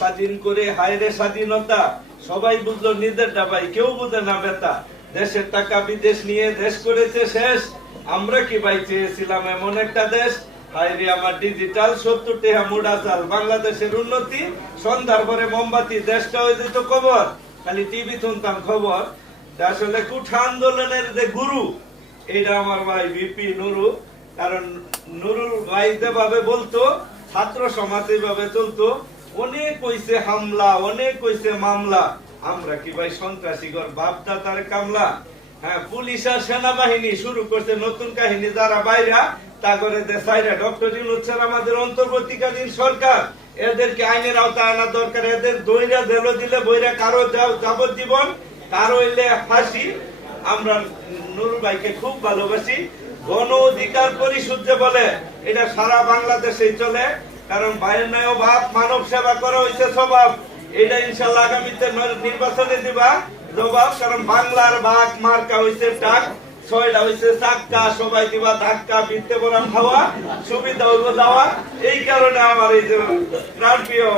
স্বাধীন করে হায়রে স্বাধীনতা, সবাই বুঝলো নিজেরটা ভাই, কেউ বুঝে না বেতা। দেশের টাকা বিদেশ নিয়ে দেশ করেছে শেষ। আমরা কি ভাই চেয়েছিলাম এমন একটা দেশ? হায়রে আমার ডিজিটাল 70 টাকা মুড়া চাল, বাংলাদেশের উন্নতি সন্ধ্যার পরে মোমবাতি, দেশটা হয়ে যেত কবর। খালি টিভি শুনতাম খবর। আসলে কুঠা আন্দোলনের যে গুরু, এটা আমার ভাই ভিপি নুরু। কারণ নুরুল ভাই যেভাবে বলতো, ছাত্র সমাজ এইভাবে চলতো। অনেক হইছে হামলা, অনেক হইছে মামলা, আমরা কি ভাই সন্ত্রাসীগর বাপদা তার কামলা? হ্যাঁ, পুলিশ আর সেনাবাহিনী শুরু করছে নতুন কাহিনী, যারা বাইরা তা করে দেশাইরা। ডক্টর ইউনূস স্যার আমাদের অন্তর্বর্তীকালীন সরকার, এদেরকে আইনের আওতায় আনা দরকার। এদের দইরা জেল দিলে বইরা কারো যাবজ্জীবন, কারো হইলে ফাঁসি। আমরা নুরুল ভাইকে খুব ভালোবাসি। গণ অধিকার পরিষদ যে বলে, এটা সারা বাংলাদেশেই চলে। কারণ ভাইয়ের ন্যায় ভাব, মানব সেবা করা হয়েছে স্বভাব। এটা ইনশাল্লাহ আগামীতে নির্বাচনে দিবা জবাব। কারণ বাংলার বাঘ মার্কা হয়েছে টাক, 6টা হয়েছে চাক্কা, সবাই দিবা ধাক্কা, বৃত্তে বরাম খাওয়া, সুবিধা হইব যাওয়া। এই কারণে আমার এই যে প্রাণপ্রিয়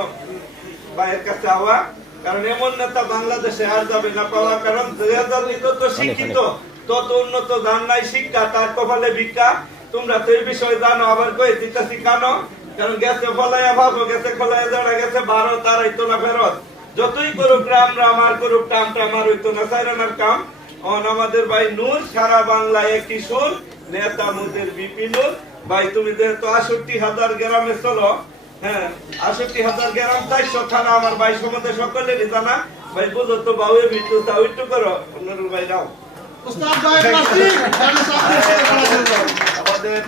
ভাইয়ের কাছে আওয়া। কারণ এমন নেতা বাংলাদেশে আর যাবে না পাওয়া। কারণ যত শিক্ষিত তত উন্নত, জান নাই শিক্ষা তার কপালে ভিক্ষা। তোমরা তো এই বিষয়ে জানো, আবার কয়ে দিতেছি কানো। কারণ গেছে ফলাইয়া ভাবো, গেছে খোলাইয়া জড়া, গেছে ভারত আর হইতো না ফেরত। যতই করুক রামরা আমার, করুক টামটা আমার, হইতো না সাইরানার কাম। আমাদের ভাই নূর, সারা বাংলায় একই সুর, নেতা মুদের ভিপি নূর। ভাই তুমি যেহেতু 68,000 গ্রামে চলো, হ্যাঁ 68,000 গ্রাম, 400 থানা, আমার ভাই সম্বন্ধে সকলেরই জানা। ভাই বুঝো তো বাউয়ে ভিটু তাও একটু করো, নুরুল ভাই যাও। আমাদের